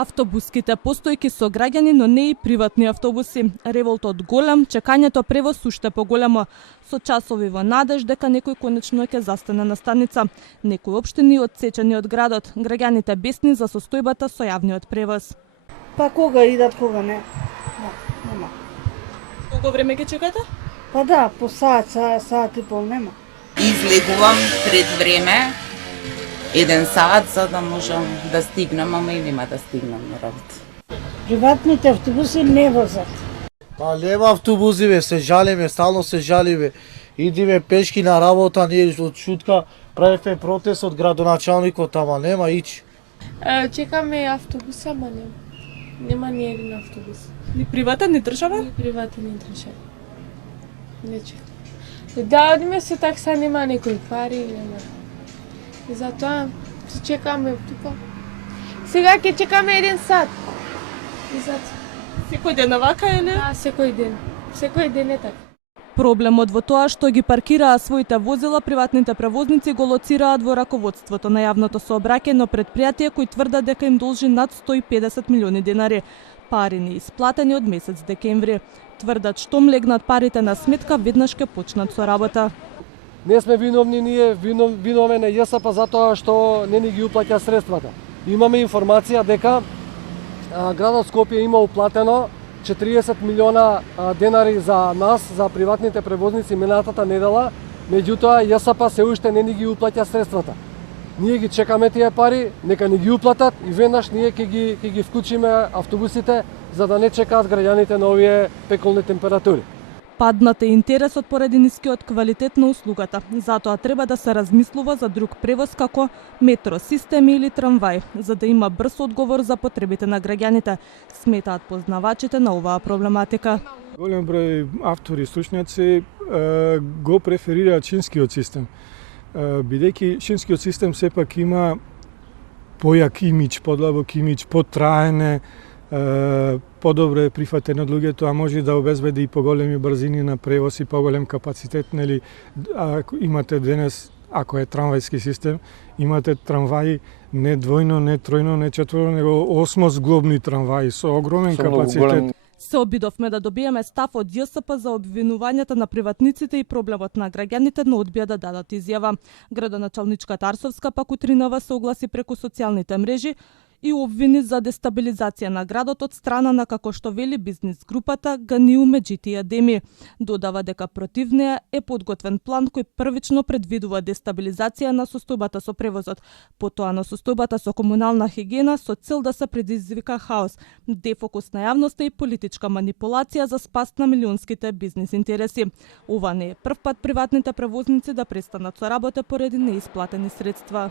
Автобуските постојки со граѓани, но не и приватни автобуси. Револтот голем, чекањето превоз уште поголемо. Со часови во надеж дека некој конечно ќе застане на станица. Некои општини одсечени од градот, граѓаните бесни за состојбата со јавниот превоз. Па кога идат, кога не? Нема. Колку време ќе чекате? Па да, по саат и пол нема. Излегувам пред време, 1 саат, за да можам да стигнам, ама и нема да стигнам на работа. Приватните автобуси не возат. Па нема автобуси, бе, се жалиме, стално се жалиме. Идиме пешки на работа, ние од шутка правевме протест од градоначалникот, ама нема ич. Чекаме автобуса, ама нема ни еден автобус. Ни приватен, ни држава? Ни приватен, ни држава. Не чекам. Да, одиме со такса, нема некои пари, нема. И затоа се чекаме тука. Сега ќе чекаме 1 сат. И затоа. Секој ден вака или? Да, секој ден. Секој ден е така. Проблемот во тоа што ги паркираа своите возила, приватните превозници го лоцираат во раководството на јавното сообраќајно предпријатие кој тврдат дека им должи над 150 милиони денари. Пари не исплатени од месец декември. Тврдат штом легнат парите на сметка, веднаш ќе почнат со работа. Не сме виновни ние, виновен е ЈСП затоа што не ни ги уплаќа средствата. Имаме информација дека градот Скопје има уплатено 40 милиона денари за нас, за приватните превозници минатата недела, меѓутоа ЈСП се уште не ни ги уплаќа средствата. Ние ги чекаме тие пари, нека ни ги уплатат и веднаш ние ќе ги вклучиме автобусите за да не чекаат граѓаните на овие пеколни температури. Паднат е интересот поради нискиот квалитет на услугата. Затоа треба да се размислува за друг превоз како метро системи или трамвај, за да има брз одговор за потребите на граѓаните, сметаат познавачите на оваа проблематика. Голем број автори и стручњаци го преферираат шинскиот систем, бидејќи шинскиот систем сепак има појак имидж, подлабок имидж, потраене, подобро е прифатен од луѓето, а може да обезбеди и поголеми брзини на превоз и поголем капацитет, нели, ако имате денес, ако е трамвајски систем, имате трамваи не двојно, не тројно, не четворно, него 8 зглобни трамваи со огромен капацитет. Се обидовме да добиеме став од ЈСП за обвинувањата на приватниците и проблемот на граѓаните, но одбија да дадат изјава. Градоначалничката Арсовска пак утринава се огласи преку социјалните мрежи и обвини за дестабилизација на градот од страна на, како што вели, бизнис групата Ганиу Меджитија Деми. Додава дека против неа е подготвен план кој првично предвидува дестабилизација на состојбата со превозот, потоа на состојбата со комунална хигиена со цел да се предизвика хаос, дефокус на јавноста и политичка манипулација за спас на милионските бизнис интереси. Ова не е прв пат приватните превозници да престанат со работа поради неисплатени средства.